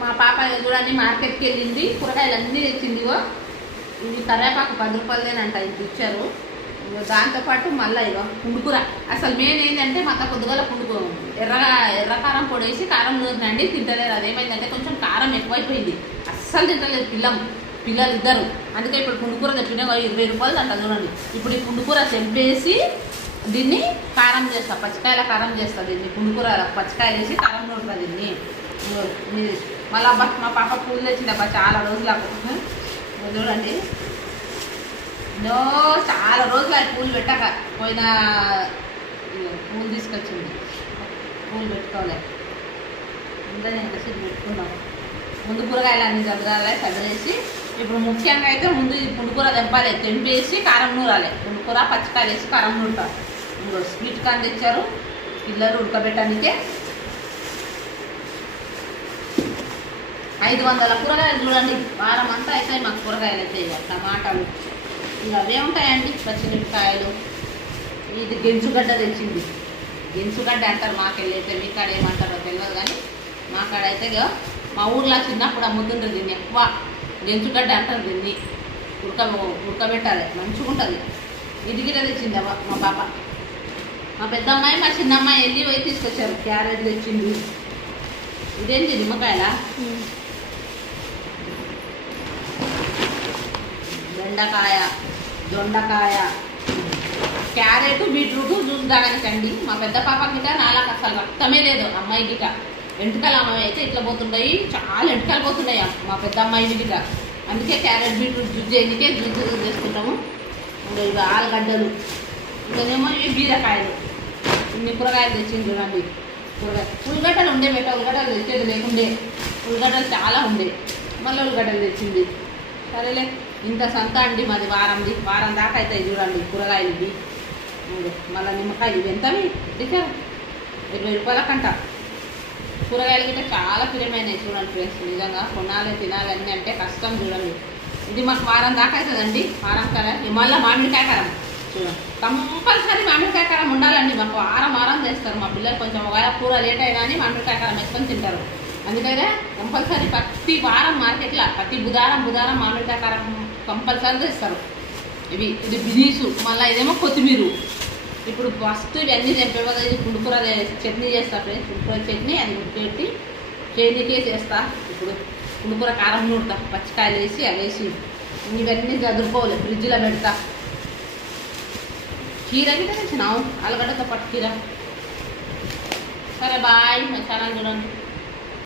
మా పాప చూడండి మార్కెట్కి వెళ్ళింది, కూరగాయలు అన్నీ తెచ్చింది. ఇది కరివేపాకు 10 రూపాయలదేనంట, ఇది ఇచ్చారు. దాంతోపాటు మళ్ళీ ఇగో పుండుకూర. అసలు మెయిన్ ఏంటంటే మా పొద్దుగల ఎర్ర కారం పొడి వేసి కారం నూరినండి, తింటలేరు. అదేమైందంటే కొంచెం కారం ఎక్కువైపోయింది, అస్సలు తింటలేదు పిల్లలు ఇద్దరు. అందుకే ఇప్పుడు పుండుకూర తెప్పిన 20 రూపాయలు అంట చూడండి. ఇప్పుడు ఈ పుండుకూర తెంపేసి దీన్ని కారం చేస్తా, పచ్చికాయల కారం చేస్తా. దీన్ని పుండుకూర పచ్చికాయలు వేసి కారం నూరుతా దీన్ని. మళ్ళీ మా పాప పూలు తెచ్చింది అబ్బా చాలా రోజులకు. చూడండి చాలా రోజులు అది పూలు పెట్టక పోయిన పూలు తీసుకొచ్చింది. పూలు పెట్టుకోలే, ఇంకా ఎంతసేపు పెట్టుకున్నాం. ముందు కూరగాయలు అన్ని చదివేసి ఇప్పుడు ముఖ్యంగా అయితే ముందు ఈ పుండుకూర తెంపాలి, తెంపేసి కారం నూరాలి. పుండుకూర పచ్చికాయలు వేసి కారం నూరుతారు. ఇంకో స్వీట్ కార్న్ తెచ్చారు పిల్లలు ఉడకబెట్టడానికే. 500 కూరగాయలు చూడండి, వారం అంతా అవుతాయి మాకు కూరగాయలు అయితే. ఇక టమాటాలు ఇక అవే ఉంటాయండి, పచ్చిమిరపకాయలు. ఇది గెంచుగడ్డ తెచ్చింది, గెంచుగడ్డ అంటారు మాకెళ్ళైతే, మీ కాడ ఏమంటారో తెలియదు కానీ మా కాడ అయితే మా ఊర్లో చిన్నప్పుడు అమ్ముతుంటుంది దీన్ని, ఎక్కువ గెంచుగడ్డ అంటారు దీన్ని. ఉడకబెట్టాలి, మంచిగా ఉంటుంది. ఇది గిట్ట తెచ్చింది మా పాప. మా పెద్ద అమ్మాయి మా చిన్న అమ్మాయి వెళ్ళి పోయి తీసుకొచ్చారు. క్యారెట్ తెచ్చింది. ఇదేంటి నిమ్మకాయల, బెండకాయ, దొండకాయ, క్యారెట్, బీట్రూట్ జ్యూస్ తాగడానికండి. మా పెద్ద పాప గిట నాలాగా అసలు రక్తమే లేదు. అమ్మాయి గిట ఎంటుకలు, అమ్మాయి అయితే ఇట్లా పోతున్నాయి, చాలా ఎంటుకలు పోతున్నాయి మా పెద్ద అమ్మాయి గిట. అందుకే క్యారెట్ బీట్రూట్ జ్యూస్ చేయడానికే జ్యూస్ చేసుకుంటాము. ఇంకా ఇవి ఆలుగడ్డలు, ఇంకనేమో ఇవి బీరకాయలు. ఇన్ని కూరగాయలు తెచ్చింది చూడండి. ఉల్లిగడ్డలు ఉండే బెట్ట, ఉల్లిగడ్డలు తెచ్చేది లేకుండే, ఉల్లిగడ్డలు చాలా ఉండే, మళ్ళీ ఉల్లిగడ్డలు తెచ్చింది. సరేలే, ఇంత సంత అండి మాది. వారం దాకా అవుతాయి చూడండి కూరగాయలు ఇవి. మళ్ళీ నిమ్మకాయలు ఇవి ఎంతవి తెచ్చారు, 20 రూపాయలకంట. కూరగాయలు గిట్ట చాలా ప్రియమైనవి చూడండి ఫ్రెండ్స్. నిజంగా కొనాలి తినాలి అన్నీ అంటే కష్టం చూడండి. ఇది మాకు వారం దాకా అవుతుందండి. వారం కదా. మళ్ళీ మామిడికాయ కారం చూడండి, కంపల్సరీ మామిడికాయ కారం ఉండాలండి మాకు. వారం చేస్తారు మా పిల్లలు. కొంచెం ఒకవేళ కూర లేట్ అయినా అని మామిడికాయ కారం వేసుకొని తింటారు. అందుకనే కంపల్సరీ ప్రతి వారం మార్కెట్లో ప్రతి బుధవారం మామిడికాయ కారం కంపల్సరీ తెస్తారు. ఇది బినీసు, మళ్ళీ ఇదేమో కొత్తిమీర. ఇప్పుడు ఫస్ట్ ఇవన్నీ తెంపేవద్దు. ఇది పుండుకూర చట్నీ చేస్తా ఫ్రెండ్స్, పుండుకూర చట్నీ. అది ఉడిపెట్టి చట్నీకే చేస్తా. ఇప్పుడు పుండుకూర కారం నూరుతా, పచ్చికాయలు వేసి అవేసి ఇవన్నీ చదువుకోవాలి, ఫ్రిడ్జ్లో పెడతా. కీర గిట్ట తెచ్చినావు, ఆలుగడ్డతో పాటు కీర. సరే బాయ్, మా ఛానల్ చూడండి.